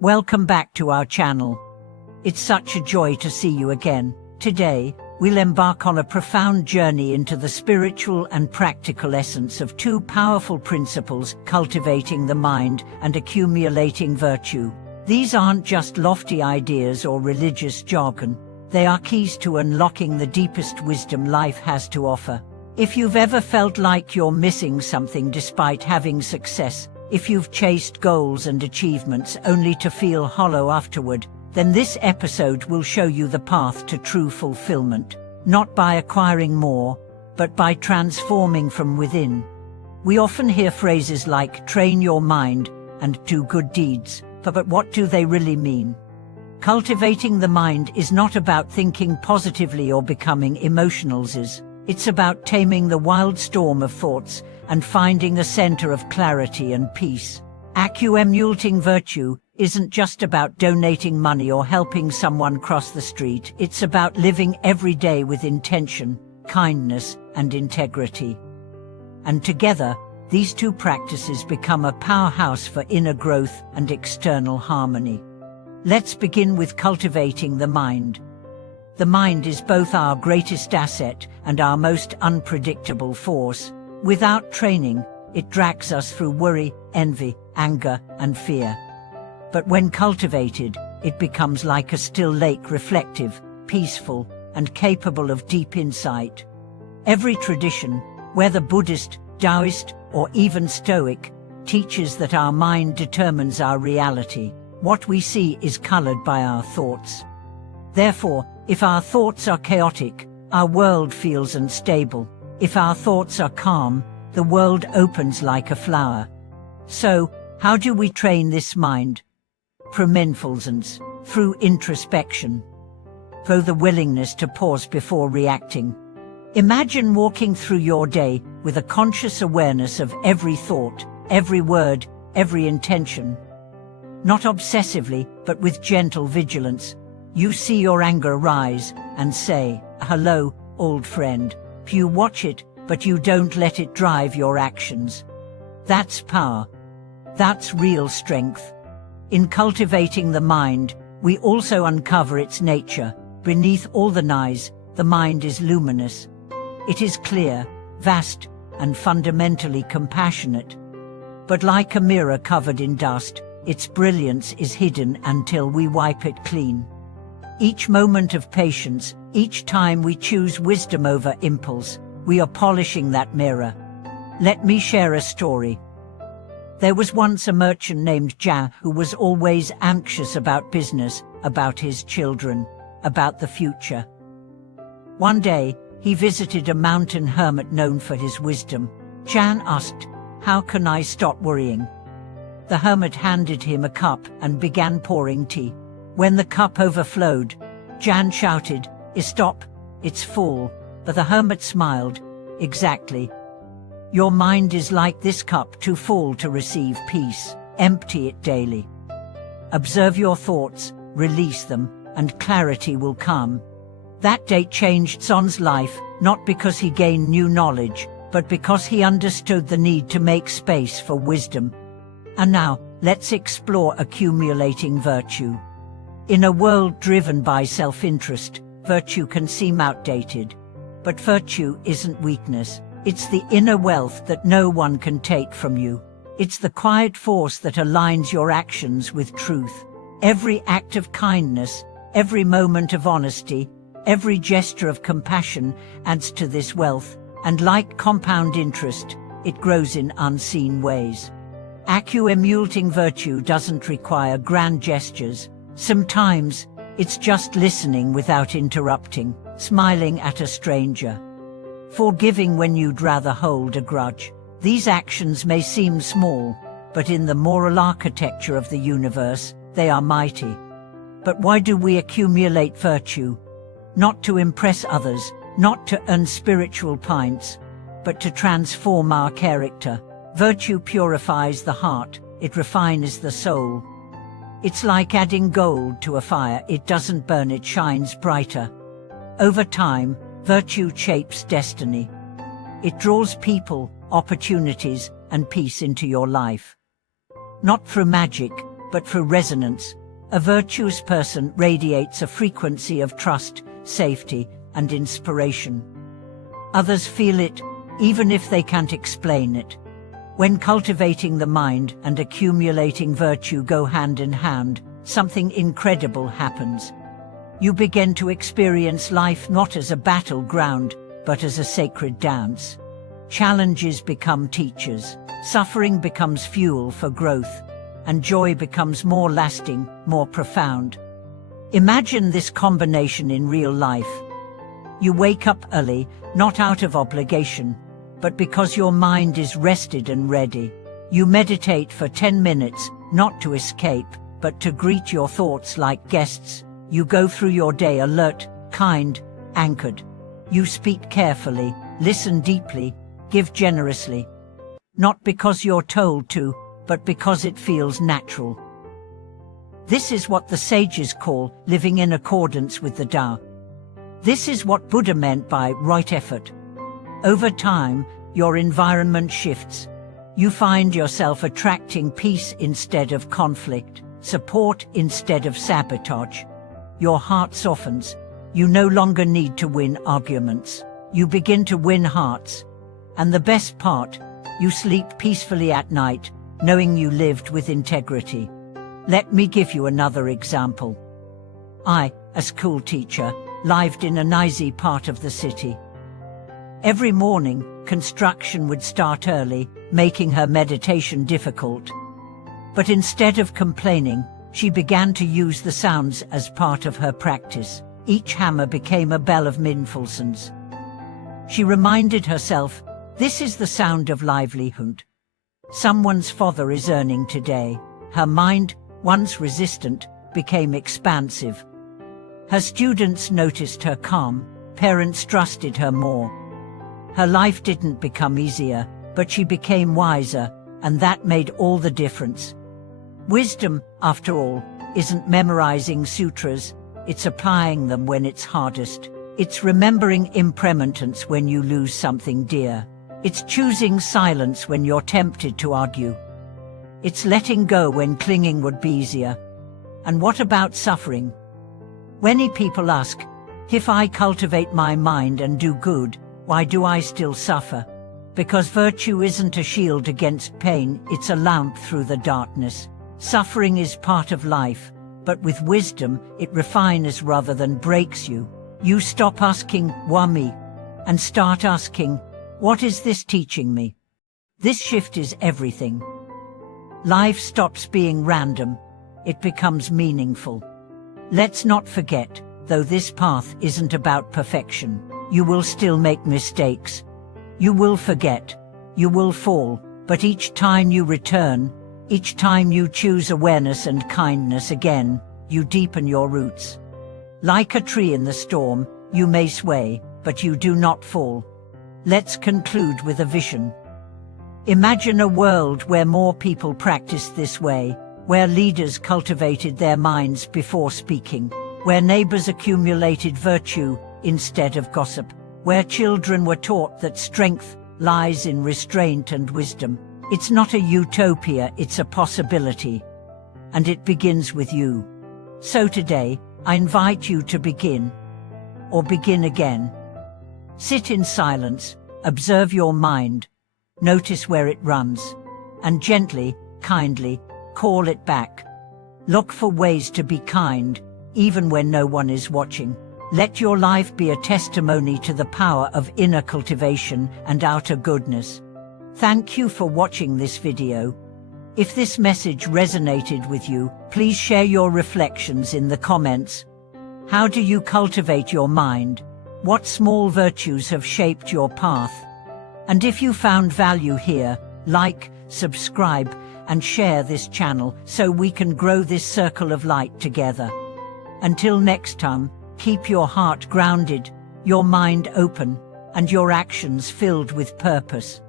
Welcome back to our channel. It's such a joy to see you again. Today, we'll embark on a profound journey into the spiritual and practical essence of two powerful principles: cultivating the mind and accumulating virtue. These aren't just lofty ideas or religious jargon. They are keys to unlocking the deepest wisdom life has to offer. If you've ever felt like you're missing something despite having success, if you've chased goals and achievements only to feel hollow afterward, then this episode will show you the path to true fulfillment, not by acquiring more, but by transforming from within. We often hear phrases like "train your mind" and "do good deeds," but what do they really mean? Cultivating the mind is not about thinking positively or becoming emotionals. It's about taming the wild storm of thoughts and finding a center of clarity and peace. Accumulating virtue isn't just about donating money or helping someone cross the street. It's about living every day with intention, kindness, and integrity. And together, these two practices become a powerhouse for inner growth and external harmony. Let's begin with cultivating the mind. The mind is both our greatest asset and our most unpredictable force. Without training, it drags us through worry, envy, anger, and fear. But when cultivated, it becomes like a still lake, reflective, peaceful, and capable of deep insight. Every tradition, whether Buddhist, Taoist, or even Stoic, teaches that our mind determines our reality. What we see is colored by our thoughts. Therefore, if our thoughts are chaotic, our world feels unstable. If our thoughts are calm, the world opens like a flower. So, how do we train this mind? Through mindfulness, through introspection, through the willingness to pause before reacting. Imagine walking through your day with a conscious awareness of every thought, every word, every intention. Not obsessively, but with gentle vigilance. You see your anger rise and say, "Hello, old friend." You watch it, but you don't let it drive your actions. That's power. That's real strength. In cultivating the mind, we also uncover its nature. Beneath all the noise, the mind is luminous. It is clear, vast, and fundamentally compassionate. But like a mirror covered in dust, its brilliance is hidden until we wipe it clean. Each moment of patience, each time we choose wisdom over impulse, we are polishing that mirror. Let me share a story. There was once a merchant named Jan who was always anxious about business, about his children, about the future. One day, he visited a mountain hermit known for his wisdom. Jan asked, "How can I stop worrying?" The hermit handed him a cup and began pouring tea. When the cup overflowed, Jan shouted, "Stop, it's full." But the hermit smiled. "Exactly. Your mind is like this cup, too full to receive peace. Empty it daily. Observe your thoughts, release them, and clarity will come." That day changed Son's life, not because he gained new knowledge, but because he understood the need to make space for wisdom. And now, let's explore accumulating virtue. In a world driven by self-interest, virtue can seem outdated. But virtue isn't weakness. It's the inner wealth that no one can take from you. It's the quiet force that aligns your actions with truth. Every act of kindness, every moment of honesty, every gesture of compassion adds to this wealth, and like compound interest, it grows in unseen ways. Accumulating virtue doesn't require grand gestures. Sometimes, it's just listening without interrupting, smiling at a stranger, forgiving when you'd rather hold a grudge. These actions may seem small, but in the moral architecture of the universe, they are mighty. But why do we accumulate virtue? Not to impress others, not to earn spiritual points, but to transform our character. Virtue purifies the heart, it refines the soul. It's like adding gold to a fire. It doesn't burn, it shines brighter. Over time, virtue shapes destiny. It draws people, opportunities, and peace into your life. Not through magic, but through resonance. A virtuous person radiates a frequency of trust, safety, and inspiration. Others feel it, even if they can't explain it. When cultivating the mind and accumulating virtue go hand in hand, something incredible happens. You begin to experience life not as a battleground, but as a sacred dance. Challenges become teachers, suffering becomes fuel for growth, and joy becomes more lasting, more profound. Imagine this combination in real life. You wake up early, not out of obligation, but because your mind is rested and ready. You meditate for 10 minutes, not to escape, but to greet your thoughts like guests. You go through your day alert, kind, anchored. You speak carefully, listen deeply, give generously. Not because you're told to, but because it feels natural. This is what the sages call living in accordance with the Tao. This is what Buddha meant by right effort. Over time, your environment shifts. You find yourself attracting peace instead of conflict, support instead of sabotage. Your heart softens. You no longer need to win arguments. You begin to win hearts. And the best part, you sleep peacefully at night, knowing you lived with integrity. Let me give you another example. I, a school teacher, lived in a noisy part of the city. Every morning, construction would start early, making her meditation difficult. But instead of complaining, she began to use the sounds as part of her practice. Each hammer became a bell of mindfulness. She reminded herself, this is the sound of livelihood. Someone's father is earning today. Her mind, once resistant, became expansive. Her students noticed her calm, parents trusted her more. Her life didn't become easier, but she became wiser, and that made all the difference. Wisdom, after all, isn't memorizing sutras, it's applying them when it's hardest. It's remembering impermanence when you lose something dear. It's choosing silence when you're tempted to argue. It's letting go when clinging would be easier. And what about suffering? Many people ask, if I cultivate my mind and do good, why do I still suffer? Because virtue isn't a shield against pain, it's a lamp through the darkness. Suffering is part of life, but with wisdom, it refines rather than breaks you. You stop asking, why me? And start asking, what is this teaching me? This shift is everything. Life stops being random. It becomes meaningful. Let's not forget, though this path isn't about perfection, you will still make mistakes. You will forget. You will fall, but each time you return, each time you choose awareness and kindness again, you deepen your roots. Like a tree in the storm, you may sway, but you do not fall. Let's conclude with a vision. Imagine a world where more people practiced this way, where leaders cultivated their minds before speaking, where neighbors accumulated virtue instead of gossip, where children were taught that strength lies in restraint and wisdom. It's not a utopia, it's a possibility. And it begins with you. So today, I invite you to begin. Or begin again. Sit in silence, observe your mind, notice where it runs, and gently, kindly, call it back. Look for ways to be kind, even when no one is watching. Let your life be a testimony to the power of inner cultivation and outer goodness. Thank you for watching this video. If this message resonated with you, please share your reflections in the comments. How do you cultivate your mind? What small virtues have shaped your path? And if you found value here, like, subscribe, and share this channel so we can grow this circle of light together. Until next time, keep your heart grounded, your mind open, and your actions filled with purpose.